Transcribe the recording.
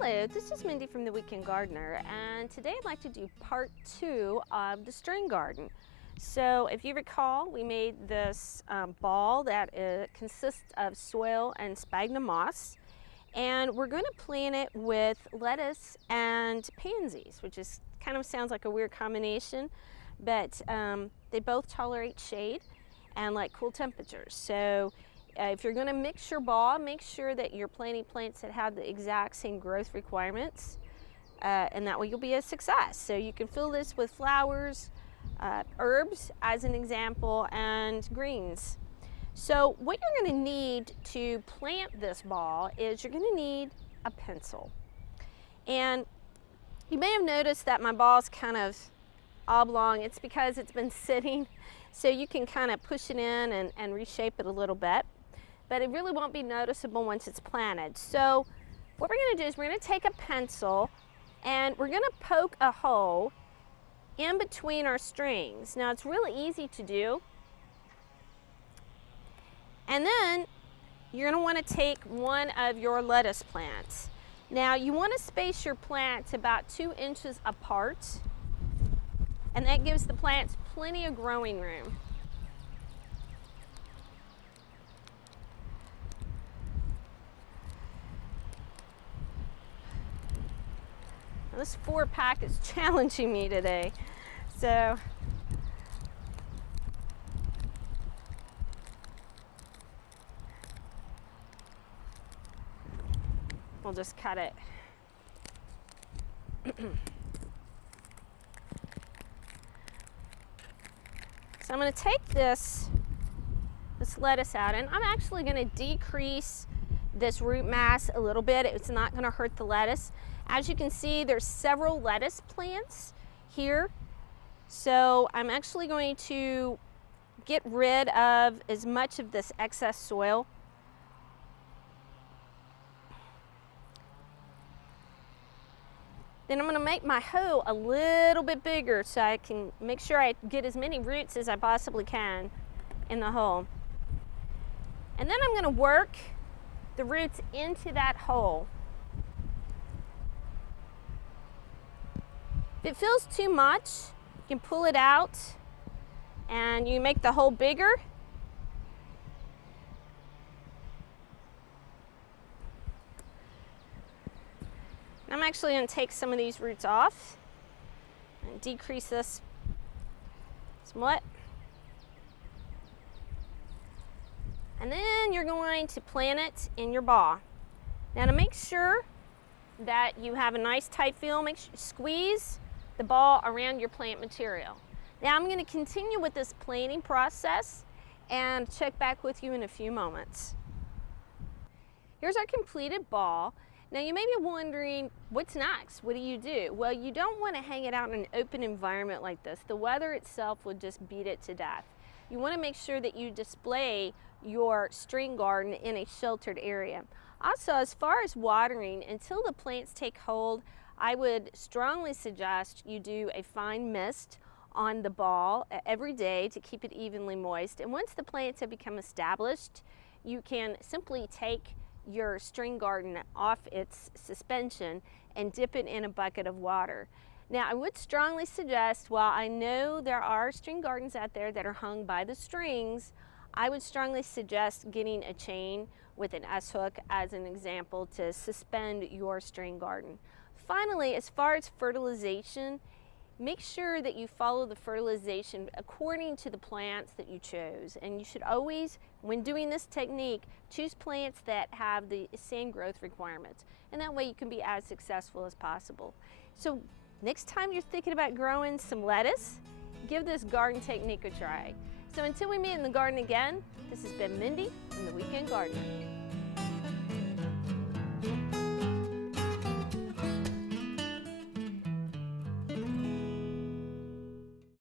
Hello, this is Mindy from The Weekend Gardener, and today I'd like to do part 2 of the string garden. So if you recall, we made this ball that consists of soil and sphagnum moss, and we're going to plant it with lettuce and pansies, which is kind of sounds like a weird combination, but they both tolerate shade and like cool temperatures. So if you're going to mix your ball, make sure that you're planting plants that have the exact same growth requirements, and that way you'll be a success. So you can fill this with flowers, herbs as an example, and greens. So what you're going to need to plant this ball is you're going to need a pencil. And you may have noticed that my ball's kind of oblong. It's because it's been sitting, so you can kind of push it in and reshape it a little bit. But it really won't be noticeable once it's planted. So what we're going to do is we're going to take a pencil and we're going to poke a hole in between our strings. Now it's really easy to do. And then you're going to want to take one of your lettuce plants. Now you want to space your plants about 2 inches apart, and that gives the plants plenty of growing room. This 4-pack is challenging me today, so we'll just cut it. So I'm going to take this lettuce out, and I'm actually going to decrease this root mass a little bit. It's not going to hurt the lettuce. As you can see, there's several lettuce plants here. So I'm actually going to get rid of as much of this excess soil. Then I'm going to make my hoe a little bit bigger so I can make sure I get as many roots as I possibly can in the hole. And then I'm going to work the roots into that hole. If it feels too much, you can pull it out and you make the hole bigger. I'm actually going to take some of these roots off and decrease this somewhat. And then you're going to plant it in your ball. Now to make sure that you have a nice tight feel, squeeze the ball around your plant material. Now I'm going to continue with this planting process and check back with you in a few moments. Here's our completed ball. Now you may be wondering, what's next? What do you do? Well, you don't want to hang it out in an open environment like this. The weather itself would just beat it to death. You want to make sure that you display your string garden in a sheltered area. Also, as far as watering, until the plants take hold, I would strongly suggest you do a fine mist on the ball every day to keep it evenly moist. And once the plants have become established, you can simply take your string garden off its suspension and dip it in a bucket of water. Now, I would strongly suggest, while I know there are string gardens out there that are hung by the strings, I would strongly suggest getting a chain with an S-hook as an example to suspend your string garden. Finally, as far as fertilization, make sure that you follow the fertilization according to the plants that you chose. And you should always, when doing this technique, choose plants that have the same growth requirements. And that way you can be as successful as possible. So next time you're thinking about growing some lettuce, give this garden technique a try. So until we meet in the garden again, this has been Mindy from The Weekend Gardener.